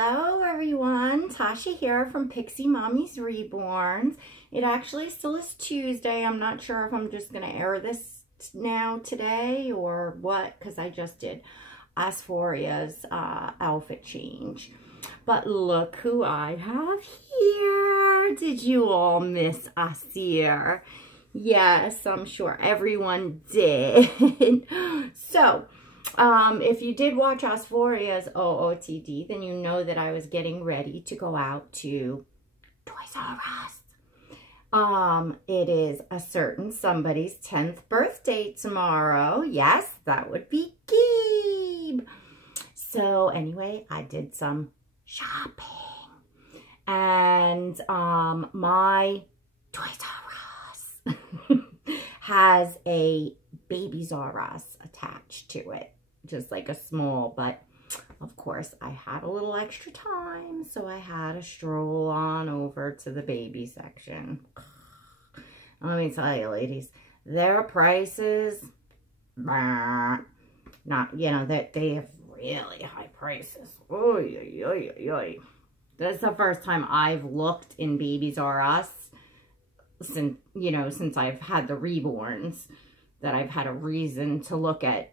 Hello everyone, Tasha here from Pixie Mommy's Reborns. It actually still is Tuesday. I'm not sure if I'm just going to air this now today or what, because I just did Aasir's outfit change. But look who I have here. Did you all miss Aasir? Yes, I'm sure everyone did. So, if you did watch Aasir's OOTD, then you know that I was getting ready to go out to Toys R Us. It is a certain somebody's 10th birthday tomorrow. Yes, that would be Gabe. So anyway, I did some shopping. And my Toys R Us has a Babies R Us attached to it. Just like a small, but of course I had a little extra time, so I had to stroll on over to the baby section. Let me tell you, ladies, their prices, not, you know, that they have really high prices. Oy, oy, oy, oy. This is the first time I've looked in Babies R Us since, you know, since I've had the Reborns, that I've had a reason to look at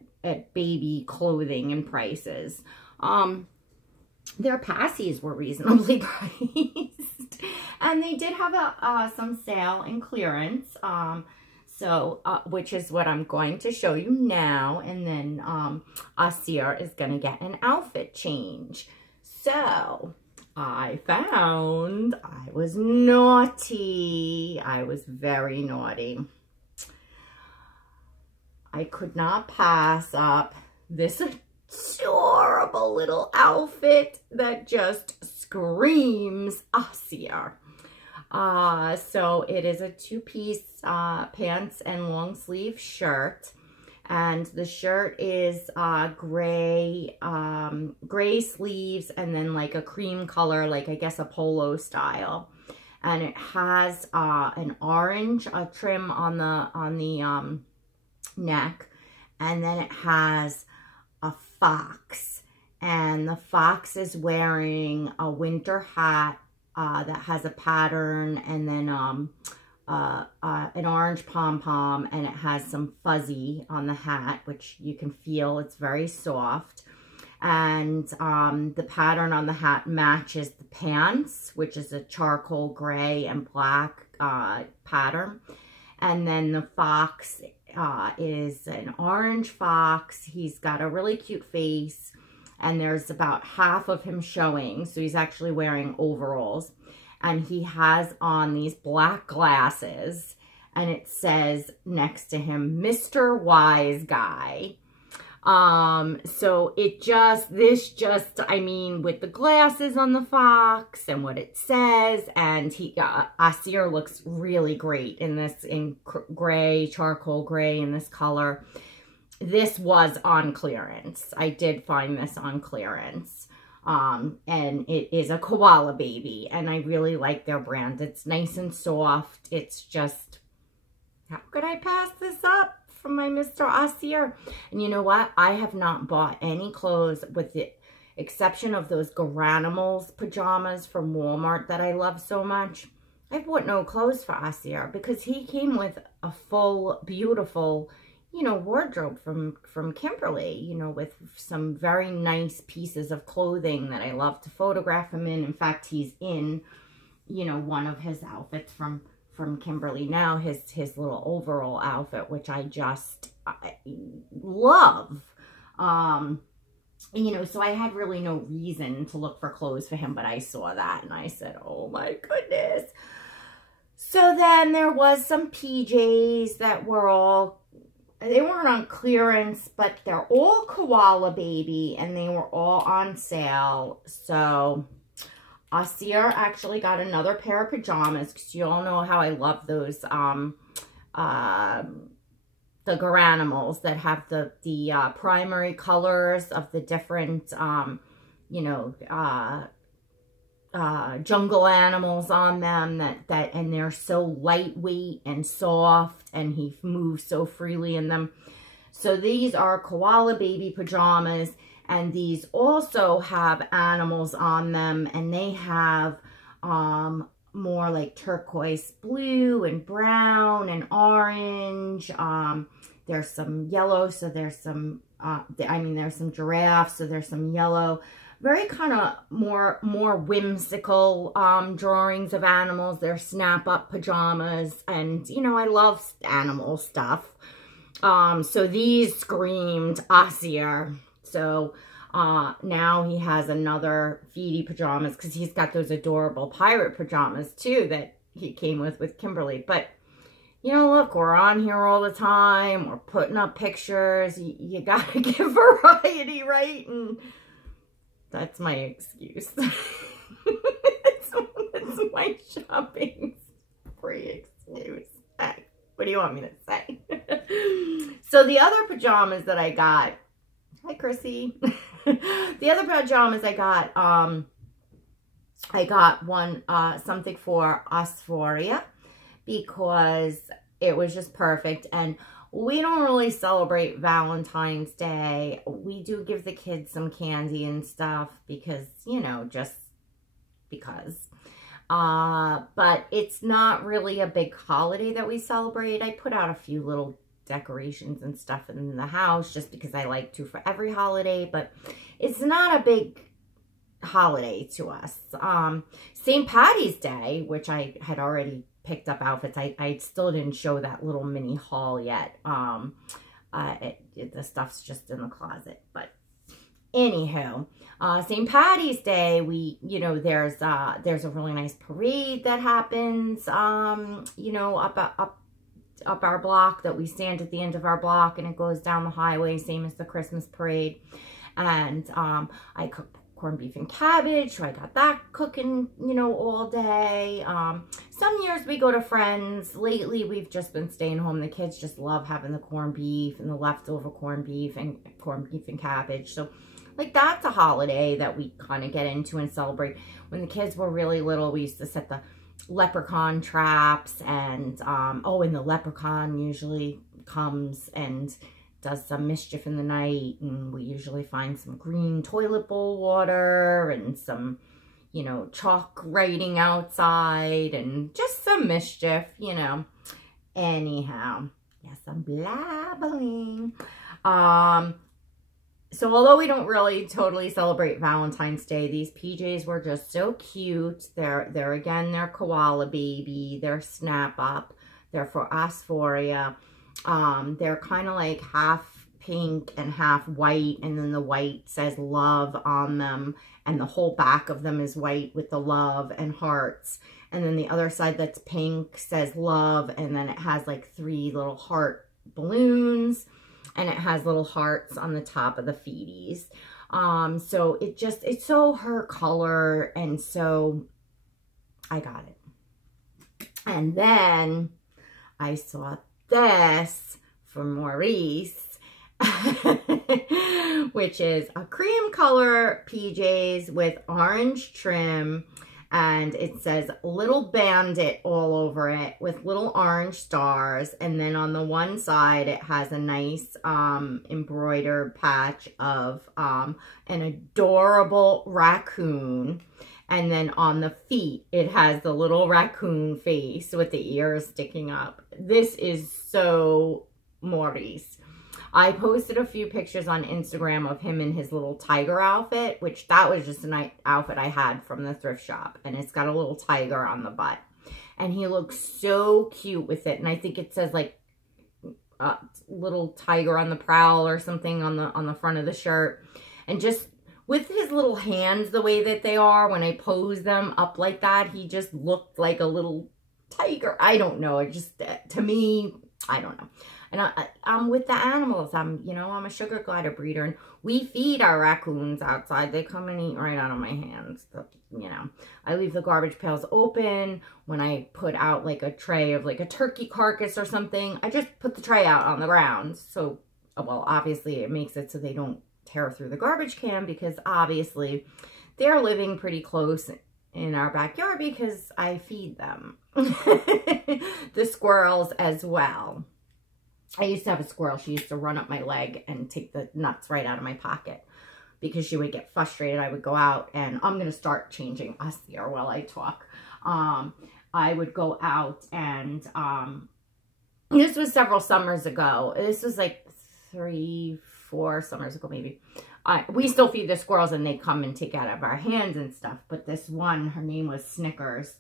baby clothing and prices. Their passies were reasonably priced, and they did have some sale and clearance, which is what I'm going to show you now. And then Aasir is going to get an outfit change. So I found I was naughty. I was very naughty. I could not pass up this adorable little outfit that just screams Aasir. So it is a two-piece pants and long sleeve shirt. And the shirt is gray sleeves and then like a cream color, like I guess a polo style. And it has an orange trim on the neck, and then it has a fox, and the fox is wearing a winter hat that has a pattern, and then an orange pom-pom, and it has some fuzzy on the hat, which you can feel. It's very soft, and the pattern on the hat matches the pants, which is a charcoal gray and black pattern. And then the fox is an orange fox. He's got a really cute face, and there's about half of him showing, so he's actually wearing overalls, and he has on these black glasses, and it says next to him, Mr. Wise Guy. So I mean, with the glasses on the fox and what it says, and Aasir looks really great in this, in gray, charcoal gray in this color. This was on clearance. I did find this on clearance. And it is a koala baby, and I really like their brand. It's nice and soft. It's just, how could I pass this up from my Mr. Aasir? And you know what? I have not bought any clothes with the exception of those Garanimals pajamas from Walmart that I love so much. I bought no clothes for Aasir because he came with a full, beautiful, you know, wardrobe from Kimberly, you know, with some very nice pieces of clothing that I love to photograph him in. In fact, he's in, you know, one of his outfits from Kimberly now, his little overall outfit, which I just love. You know, so I had really no reason to look for clothes for him, but I saw that and I said, oh my goodness. So then there was some PJs that were they weren't on clearance, but they're all koala baby, and they were all on sale. So Aasir actually got another pair of pajamas, because you all know how I love those, the Garanimals that have the primary colors of the different, you know, jungle animals on them, and they're so lightweight and soft, and he moves so freely in them. So these are koala baby pajamas, And these also have animals on them, and they have more like turquoise blue and brown and orange. There's some yellow, so there's some, there's some giraffes, so there's some yellow. Very kind of more whimsical drawings of animals. They're snap-up pajamas, and, you know, I love animal stuff. So these screamed Aasir. So now he has another feedy pajamas, because he's got those adorable pirate pajamas too that he came with Kimberly. But, you know, look, we're on here all the time. We're putting up pictures. You gotta give variety, right? And that's my excuse. That's my shopping free excuse. Hey, what do you want me to say? So the other pajamas that I got, hi Chrissy. The other pajamas I got one, something for Aasir, because it was just perfect. And we don't really celebrate Valentine's Day. We do give the kids some candy and stuff because, you know, just because. But it's not really a big holiday that we celebrate. I put out a few little decorations and stuff in the house just because I like to for every holiday, but it's not a big holiday to us. St. Patty's Day, which I had already picked up outfits. I still didn't show that little mini haul yet. The stuff's just in the closet. But anywho, St. Patty's Day, there's a really nice parade that happens, you know, up our block, that we stand at the end of our block, and it goes down the highway, same as the Christmas parade. And I cook corned beef and cabbage, so I got that cooking, you know, all day. Some years we go to friends. Lately, we've just been staying home. The kids just love having the corned beef and the leftover corned beef and cabbage. So, like, that's a holiday that we kind of get into and celebrate. When the kids were really little, we used to set the leprechaun traps, and and the leprechaun usually comes and does some mischief in the night, and we usually find some green toilet bowl water and some, you know, chalk writing outside and just some mischief, you know. Anyhow, yes, I'm blabbling. So although we don't really totally celebrate Valentine's Day, these PJs were just so cute. They're koala baby. They're snap up. They're for Aasir. They're kind of like half pink and half white, and then the white says love on them, and the whole back of them is white with the love and hearts. And then the other side that's pink says love, and then it has like 3 little heart balloons, and it has little hearts on the top of the feeties. So it's so her color, and so I got it. And then I saw this for Maurice, which is a cream color PJs with orange trim, and it says Little Bandit all over it with little orange stars. And then on the one side, it has a nice embroidered patch of an adorable raccoon. And then on the feet, it has the little raccoon face with the ears sticking up. This is so Maurice. I posted a few pictures on Instagram of him in his little tiger outfit, which that was just an outfit I had from the thrift shop. And it's got a little tiger on the butt. And he looks so cute with it. And I think it says like little tiger on the prowl or something on the front of the shirt. And just with his little hands the way that they are, when I pose them up like that, he just looked like a little tiger. I don't know. It just, to me, I don't know. And I'm with the animals. I'm a sugar glider breeder, and we feed our raccoons outside. They come and eat right out of my hands. You know, I leave the garbage pails open. When I put out like a tray of like a turkey carcass or something, I just put the tray out on the ground. So, well, obviously it makes it so they don't tear through the garbage can, because obviously they're living pretty close in our backyard because I feed them. The squirrels as well. I used to have a squirrel. She used to run up my leg and take the nuts right out of my pocket. because she would get frustrated. I would go out, and I'm going to start changing Aasir while I talk. I would go out, and this was several summers ago. This was like 3, 4 summers ago maybe. We still feed the squirrels, and they come and take out of our hands and stuff. But this one, her name was Snickers.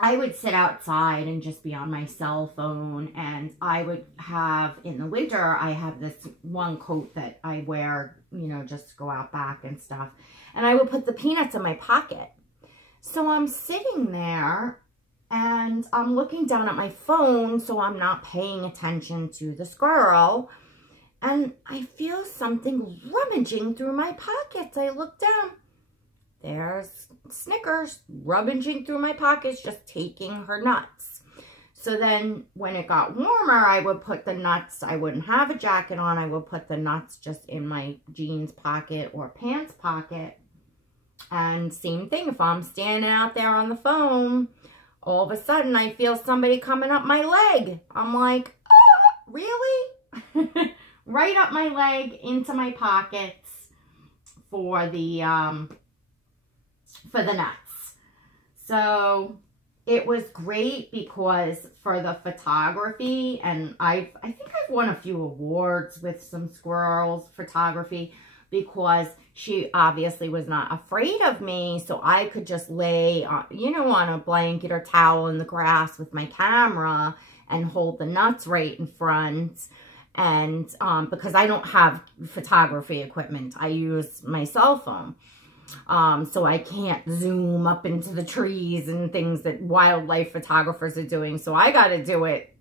I would sit outside and just be on my cell phone, and I would have, in the winter, I have this one coat that I wear, you know, just to go out back and stuff. And I would put the peanuts in my pocket. So I'm sitting there, and I'm looking down at my phone, so I'm not paying attention to the squirrel. And I feel something rummaging through my pockets. I look down. There's Snickers rummaging through my pockets, just taking her nuts. So then when it got warmer, I would put the nuts, I wouldn't have a jacket on, I would put the nuts just in my jeans pocket or pants pocket. And same thing, if I'm standing out there on the phone, all of a sudden I feel somebody coming up my leg. I'm like, oh, really? Right up my leg into my pockets for the nuts. So it was great because for the photography, and I think I've won a few awards with some squirrels photography, because she obviously was not afraid of me. So I could just lay, you know, on a blanket or towel in the grass with my camera and hold the nuts right in front. And because I don't have photography equipment, I use my cell phone. So I can't zoom up into the trees and things that wildlife photographers are doing. So I got to do it,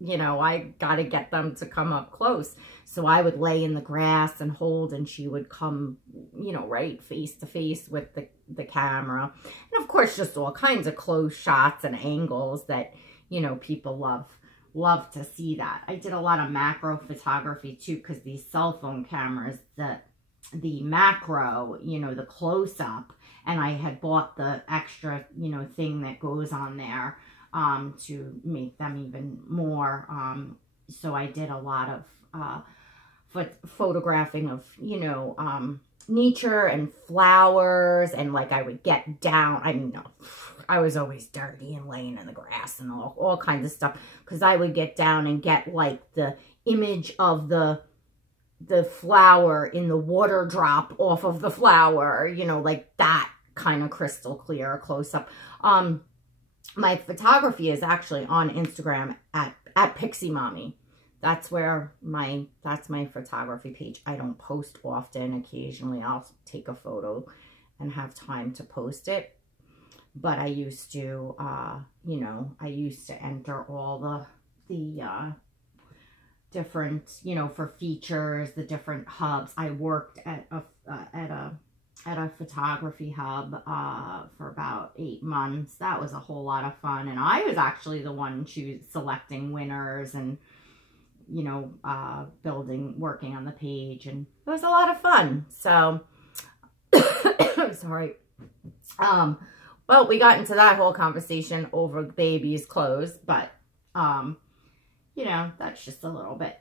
you know, I got to get them to come up close. So I would lay in the grass and hold, and she would come, you know, right face to face with the camera. And of course, just all kinds of close shots and angles that, you know, people love to see that. I did a lot of macro photography too, because these cell phone cameras, the macro, you know, the close-up, and I had bought the extra, you know, thing that goes on there to make them even more. So I did a lot of photographing of, you know, nature and flowers, and like I would get down, I mean, no, I was always dirty and laying in the grass and all kinds of stuff, because I would get down and get like the image of the flower in the water drop off of the flower, you know, like that kind of crystal clear close up. My photography is actually on Instagram at Pixie Mommy. That's where that's my photography page. I don't post often. Occasionally I'll take a photo and have time to post it. But I used to, you know, I used to enter all the different, you know, for features, the different hubs. I worked at a photography hub for about 8 months. That was a whole lot of fun, and I was actually the one selecting winners and, you know, working on the page, and it was a lot of fun. So sorry. Well, we got into that whole conversation over baby's clothes, but you know, that's just a little bit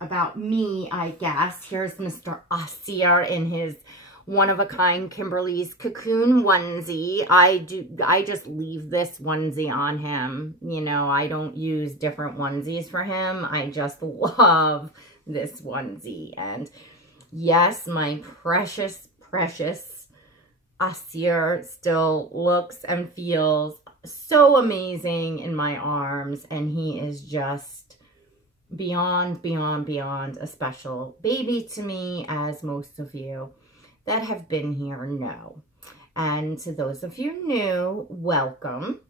about me, I guess. Here's Mr. Aasir in his one-of-a-kind Kimberly's cocoon onesie. I just leave this onesie on him. You know, I don't use different onesies for him. I just love this onesie. And yes, my precious, precious Aasir still looks and feels so amazing in my arms, and he is just beyond, beyond, beyond a special baby to me, as most of you that have been here know. And to those of you new, welcome.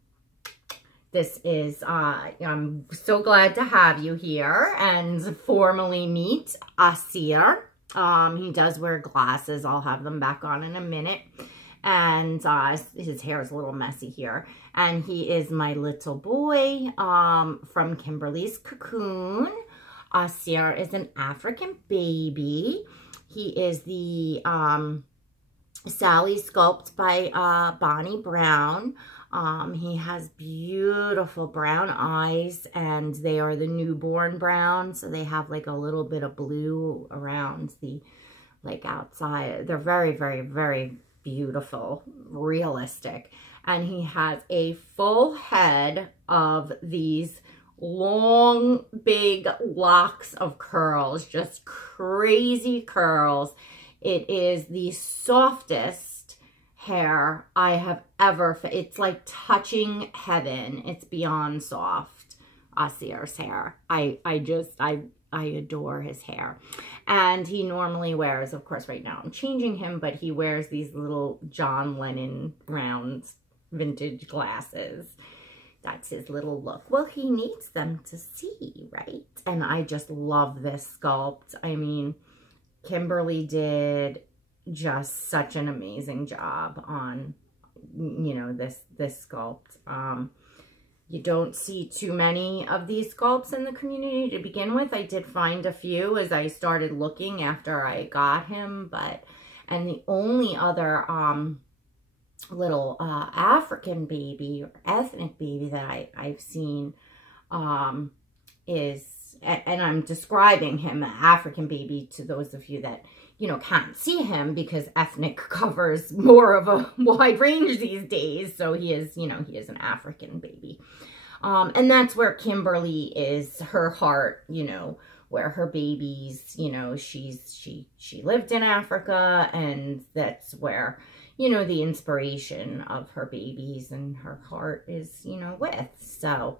This is, I'm so glad to have you here and formally meet Aasir. He does wear glasses. I'll have them back on in a minute. And his hair is a little messy here. And he is my little boy from Kimberly's Cocoon. Aasir is an African baby. He is the Sally Sculpt by Bonnie Brown. He has beautiful brown eyes, and they are the newborn brown, so they have like a little bit of blue around the, like, outside. They're very, very, very beautiful, realistic. And he has a full head of these long, big locks of curls, just crazy curls. It is the softest hair I have ever, it's like touching heaven. It's beyond soft, Aasir's hair. I adore his hair. And he normally wears, of course right now I'm changing him, but he wears these little John Lennon round vintage glasses. That's his little look. Well, he needs them to see, right? And I just love this sculpt. I mean, Kimberly did just such an amazing job on, you know, this sculpt. You don't see too many of these sculpts in the community to begin with. I did find a few as I started looking after I got him, and the only other little African baby or ethnic baby that I've seen is, and I'm describing him, an African baby, to those of you that, you know, can't see him because ethnic covers more of a wide range these days. So he is, you know, he is an African baby. And that's where Kimberly is, her heart, you know, where her babies, you know, she lived in Africa, and that's where, you know, the inspiration of her babies and her heart is, you know, with. So,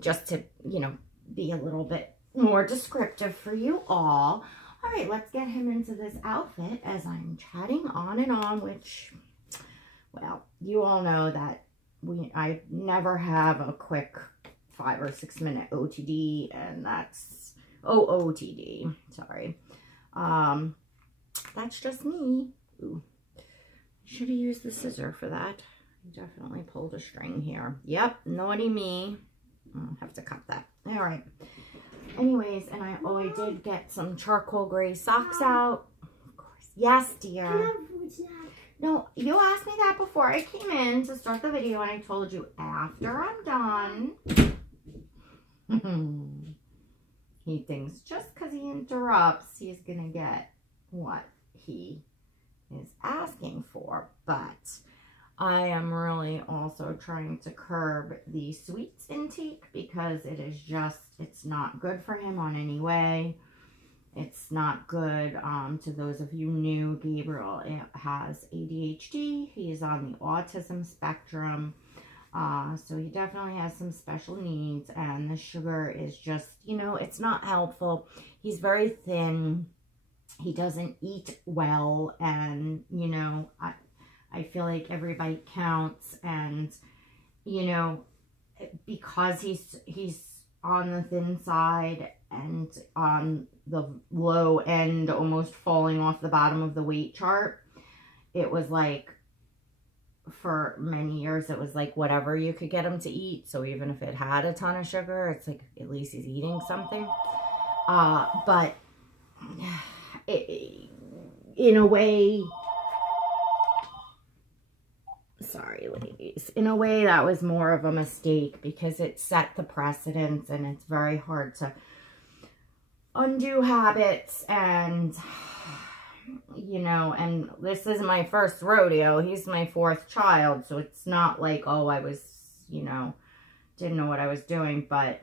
just to, you know, be a little bit more descriptive for you all. All right, let's get him into this outfit as I'm chatting on and on, which, well, you all know that I never have a quick 5 or 6 minute OOTD, and that's OOTD, sorry. That's just me. Ooh. Should have used the scissor for that. Definitely pulled a string here. Yep, naughty me. I'll have to cut that. All right. Anyways, and I did get some charcoal gray socks out. Of course. Yes, dear. No, you asked me that before I came in to start the video, and I told you after I'm done. He thinks just because he interrupts, he's going to get what he is asking for. But I am really also trying to curb the sweets intake, because it is just, it's not good for him on any way. It's not good. To those of you new, Gabriel has ADHD. He is on the autism spectrum. So he definitely has some special needs, and the sugar is just, you know, it's not helpful. He's very thin. He doesn't eat well, and, you know, I feel like every bite counts, and, you know, because he's on the thin side and on the low end, almost falling off the bottom of the weight chart, it was like, for many years, it was like whatever you could get him to eat. So even if it had a ton of sugar, it's like, at least he's eating something. But in a way, sorry ladies, in a way that was more of a mistake, because it set the precedence, and it's very hard to undo habits. And, you know, and this is my first rodeo. He's my 4th child, so it's not like, oh, I was, you know, didn't know what I was doing. But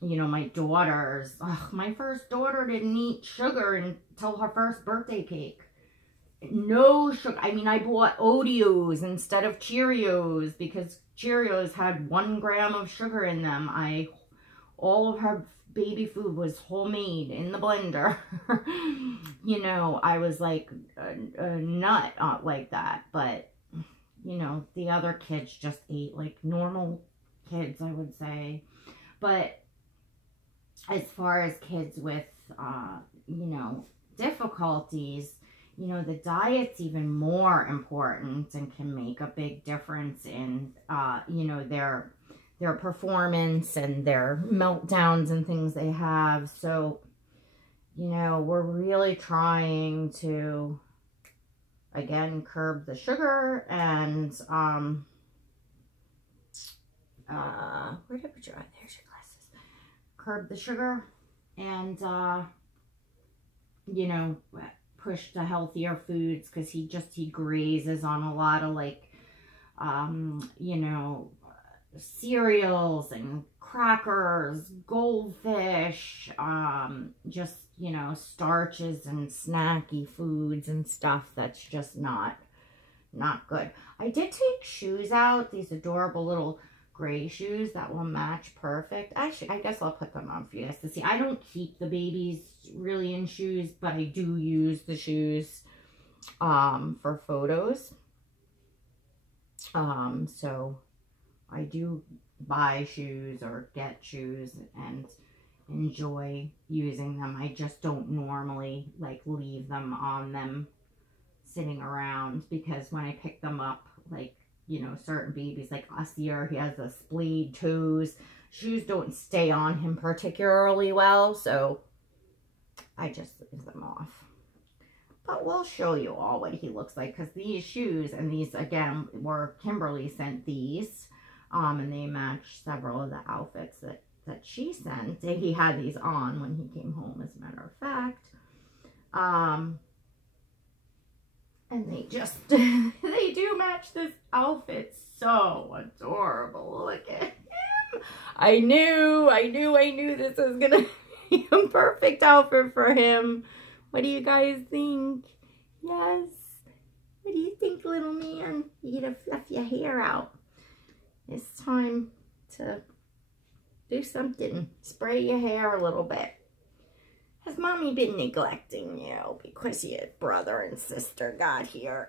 you know, my daughters, my first daughter didn't eat sugar until her first birthday cake. No sugar. I mean, I bought Oreos instead of Cheerios, because Cheerios had 1 gram of sugar in them. All of her baby food was homemade in the blender. You know, I was like a nut like that. But, you know, the other kids just ate like normal kids, I would say. But as far as kids with, you know, difficulties, you know, the diet's even more important and can make a big difference in, you know, their performance and their meltdowns and things they have. So, you know, we're really trying to again, curb the sugar and, where did I put your, there's your glasses. Curb the sugar and, you know, push to healthier foods, because he grazes on a lot of, like, you know, cereals and crackers, goldfish, just, you know, starches and snacky foods and stuff that's just not good. I did take shoes out, these adorable little gray shoes that will match perfect. Actually, I guess I'll put them on for you guys to see. I don't keep the babies really in shoes, but I do use the shoes for photos. So I do buy shoes or get shoes and enjoy using them. I just don't normally like leave them on them sitting around, because when I pick them up, like, you know, certain babies like Aasir, he has the splayed toes. Shoes don't stay on him particularly well, so I just leave them off. But we'll show you all what he looks like, because these shoes, and these again were Kimberly sent these, and they match several of the outfits that she sent. He had these on when he came home, as a matter of fact. And they just, they do match this outfit. So adorable. Look at him. I knew this was going to be a perfect outfit for him. What do you guys think? Yes. What do you think, little man? You gotta fluff your hair out. It's time to do something. Spray your hair a little bit. Has mommy been neglecting you because your brother and sister got here?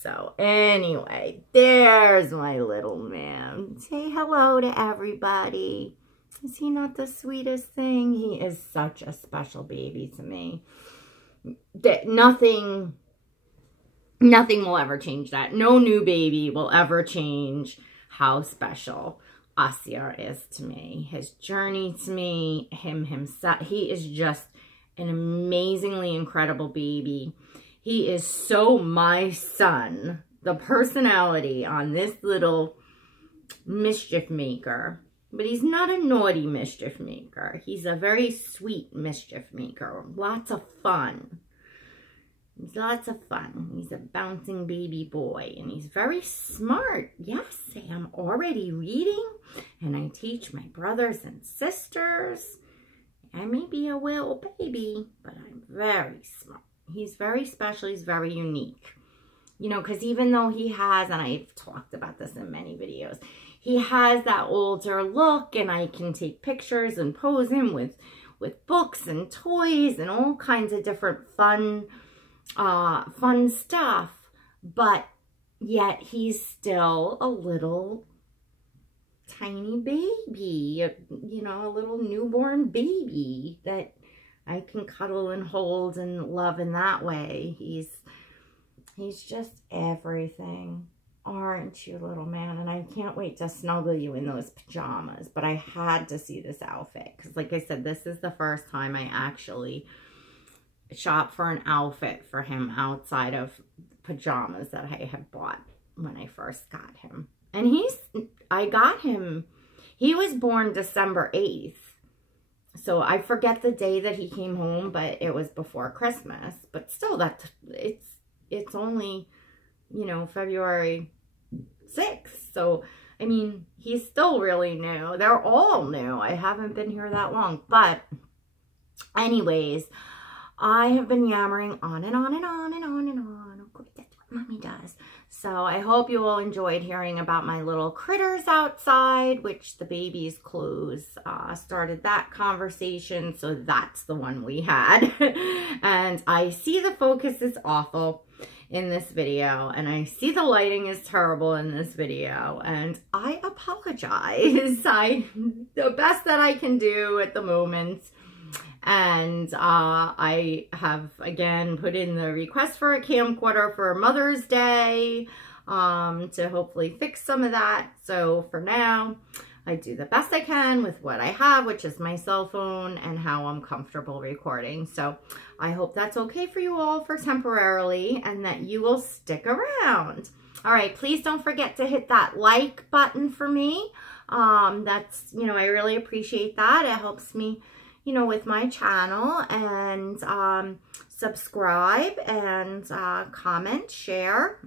So anyway, there's my little man. Say hello to everybody. Is he not the sweetest thing? He is such a special baby to me. Nothing will ever change that. No new baby will ever change how special Aasir is to me. His journey to me, himself, he is just an amazingly incredible baby. He is so my son. The personality on this little mischief maker. But he's not a naughty mischief maker. He's a very sweet mischief maker. Lots of fun. He's lots of fun. He's a bouncing baby boy. And he's very smart. Yes, I'm already reading. And I teach my brothers and sisters. I may be a little baby, but I'm very smart. He's very special. He's very unique. You know, because even though he has, and I've talked about this in many videos, he has that older look, and I can take pictures and pose him with books and toys and all kinds of different fun stuff. But yet he's still a little tiny baby, you know, a little newborn baby that I can cuddle and hold and love in that way. He's just everything. Aren't you, little man? And I can't wait to snuggle you in those pajamas. But I had to see this outfit. Because like I said, this is the first time I actually shop for an outfit for him outside of pajamas that I had bought when I first got him. And I got him, he was born December 8th. So I forget the day that he came home, but it was before Christmas. But still, it's only, you know, February 6th. So, I mean, he's still really new. They're all new. I haven't been here that long. But anyways, I have been yammering on and on and on and on and on. Of course, that's what mommy does. So I hope you all enjoyed hearing about my little critters outside, which the baby's clothes started that conversation. So that's the one we had. And I see the focus is awful in this video, and I see the lighting is terrible in this video, and I apologize. The best that I can do at the moment. And I have, again, put in the request for a camcorder for Mother's Day to hopefully fix some of that. So for now, I do the best I can with what I have, which is my cell phone and how I'm comfortable recording. So I hope that's okay for you all for temporarily and that you will stick around. All right, please don't forget to hit that like button for me. That's, you know, I really appreciate that. It helps me, you know, with my channel, and subscribe and comment, share,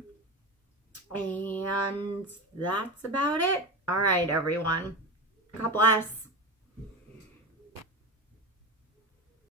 and that's about it. All right, everyone. God bless.